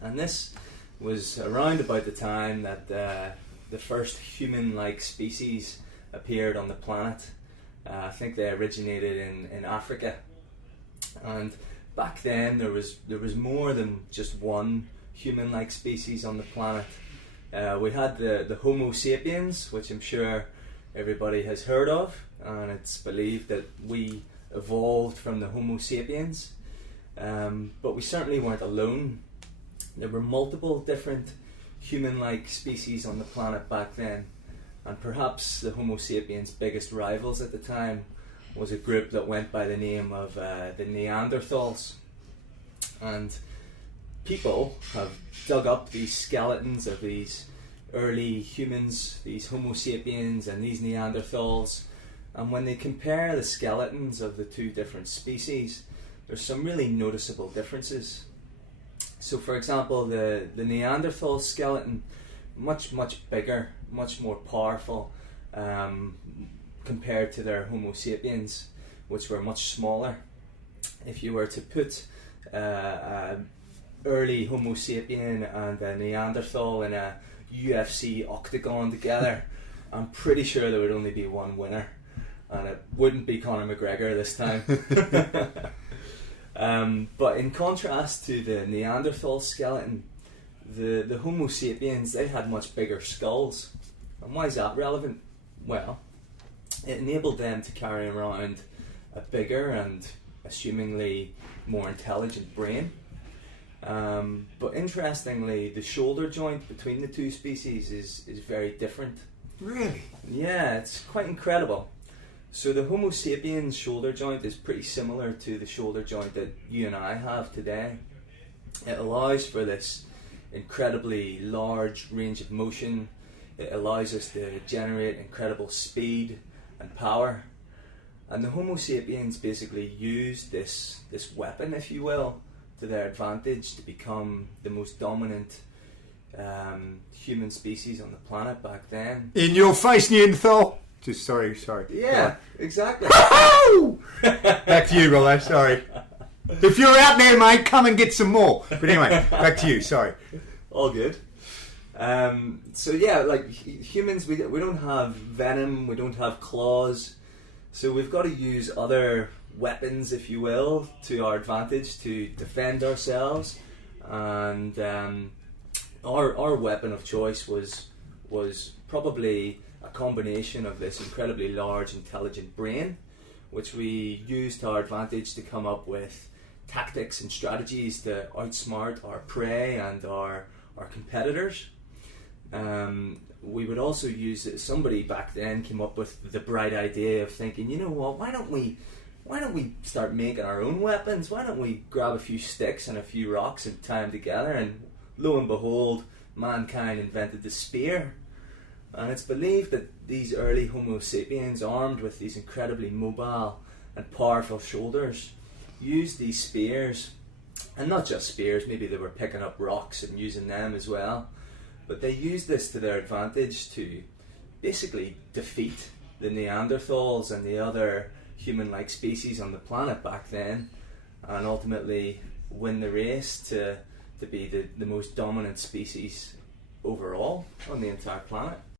And this was around about the time that the first human-like species appeared on the planet. I think they originated in Africa, and back then there was more than just one human-like species on the planet. We had the Homo Sapiens, which I'm sure everybody has heard of, and it's believed that we evolved from the Homo Sapiens, but we certainly weren't alone. There were multiple different human-like species on the planet back then, and perhaps the Homo Sapiens' biggest rivals at the time was a group that went by the name of the Neanderthals. And people have dug up these skeletons of these early humans, these Homo Sapiens and these Neanderthals, and when they compare the skeletons of the two different species, there's some really noticeable differences. So for example, the Neanderthal skeleton, much bigger, much more powerful compared to their Homo Sapiens, which were much smaller. If you were to put early Homo Sapien and a Neanderthal in a UFC octagon together, I'm pretty sure there would only be one winner, and it wouldn't be Conor McGregor this time. But in contrast to the Neanderthal skeleton, the Homo Sapiens, they had much bigger skulls. And why is that relevant? Well, it enabled them to carry around a bigger and assumingly more intelligent brain. But interestingly, the shoulder joint between the two species is very different. Really? Yeah, it's quite incredible. So the Homo Sapiens shoulder joint is pretty similar to the shoulder joint that you and I have today. It allows for this incredibly large range of motion. It allows us to generate incredible speed and power. And the Homo Sapiens basically used this weapon, if you will, to their advantage to become the most dominant human species on the planet back then. In your face, Neanderthal! Just sorry. Yeah, exactly. Back to you, Rollo, sorry. If you're out there, mate, come and get some more. But anyway, back to you, sorry. All good. So yeah, like humans, we don't have venom, we don't have claws, so we've got to use other weapons, if you will, to our advantage to defend ourselves. And our weapon of choice was probably a combination of this incredibly large, intelligent brain, which we used to our advantage to come up with tactics and strategies to outsmart our prey and our competitors. We would also use it. Somebody back then came up with the bright idea of thinking, you know what, why don't we start making our own weapons? Why don't we grab a few sticks and a few rocks and tie them together? And lo and behold, mankind invented the spear. And it's believed that these early Homo Sapiens, armed with these incredibly mobile and powerful shoulders, used these spears, and not just spears, maybe they were picking up rocks and using them as well, but they used this to their advantage to basically defeat the Neanderthals and the other human-like species on the planet back then, and ultimately win the race to be the most dominant species overall on the entire planet.